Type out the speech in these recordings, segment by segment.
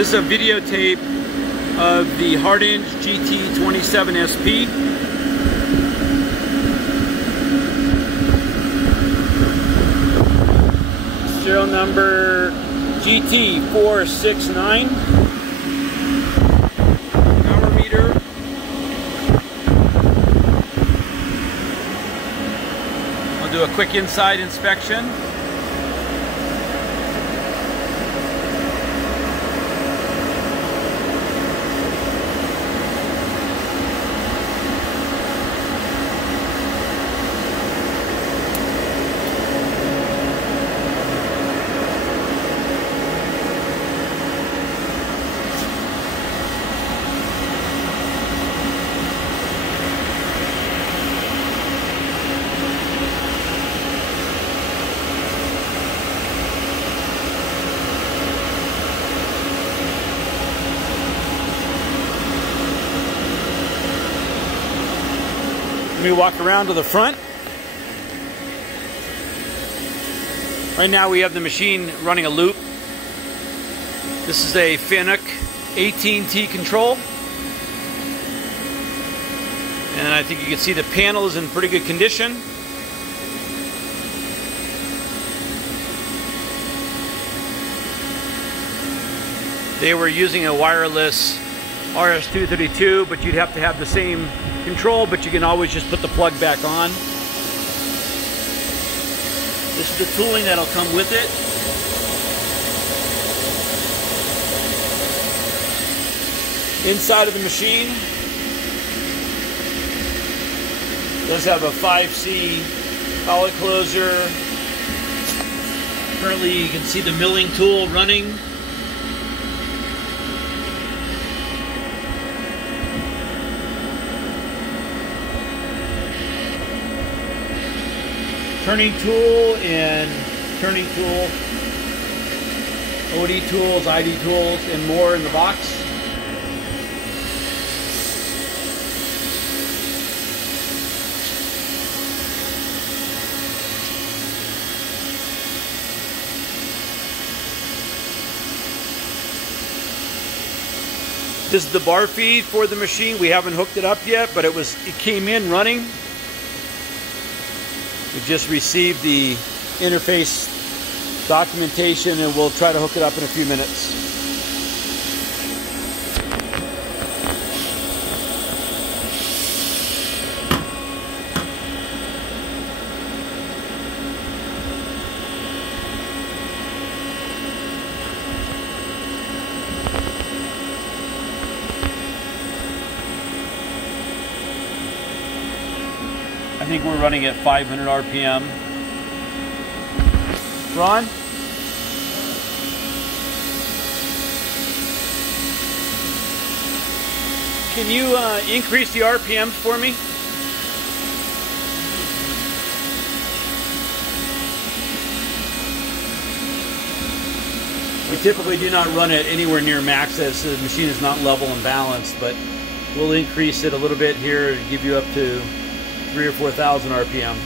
This is a videotape of the Hardinge GT27 SP. Serial number GT469. Power meter. I'll do a quick inside inspection. Let me walk around to the front. Right now we have the machine running a loop. This is a Fanuc 18T control. And I think you can see the panel is in pretty good condition. They were using a wireless RS-232, but you'd have to have the same control, but you can always just put the plug back on. This is the tooling that'll come with it. Inside of the machine does have a 5C collet closer. Currently you can see the milling tool running. Turning tool and turning tool, OD tools, ID tools, and more in the box. This is the bar feed for the machine. We haven't hooked it up yet, but it came in running. We just received the interface documentation and we'll try to hook it up in a few minutes. I think we're running at 500 RPM. Ron? Can you increase the RPMs for me? We typically do not run it anywhere near max as the machine is not level and balanced, but we'll increase it a little bit here to give you up to 3,000 or 4,000 RPM.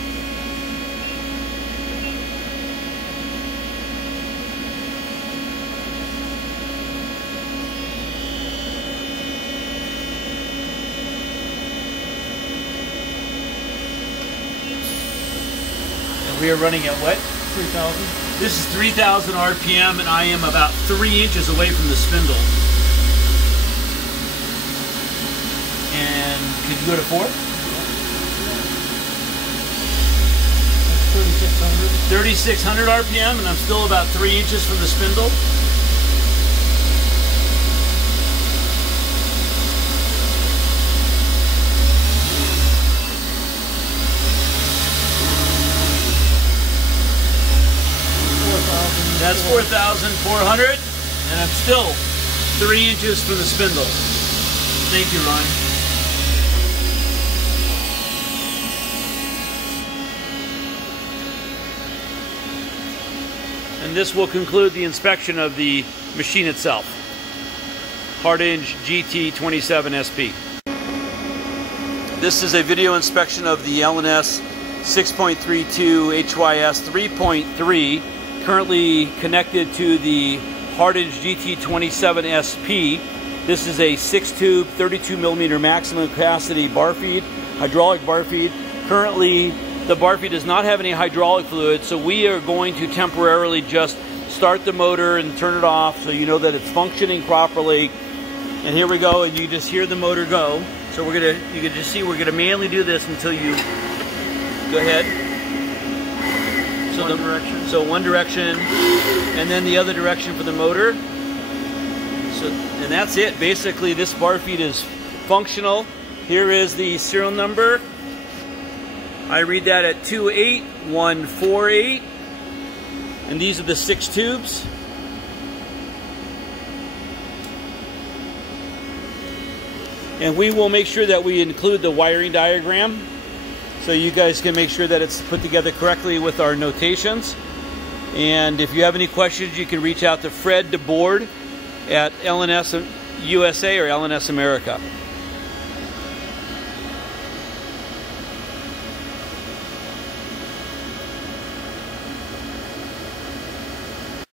And we are running at what? 3,000. This is 3,000 RPM and I am about 3 inches away from the spindle. And could you go to 4? 3,600 RPM, and I'm still about 3 inches from the spindle. That's 4,400, and I'm still 3 inches from the spindle. Thank you, Ron. And this will conclude the inspection of the machine itself. Hardinge GT27 SP. This is a video inspection of the LNS 6.32 HYS 3.3, currently connected to the Hardinge GT27 SP. This is a 6-tube, 32mm maximum capacity Barfeed, hydraulic Barfeed. Currently, the Barfeed does not have any hydraulic fluid, so we are going to temporarily just start the motor and turn it off so you know that it's functioning properly. And here we go, and you just hear the motor go. So you can just see we're gonna manually do this until you go ahead. So one direction. So one direction, and then the other direction for the motor. So, and that's it. Basically, this Barfeed is functional. Here is the serial number. I read that at 28148, and these are the 6 tubes. And we will make sure that we include the wiring diagram so you guys can make sure that it's put together correctly with our notations. And if you have any questions, you can reach out to Fred DeBoard at LNS USA or LNS America.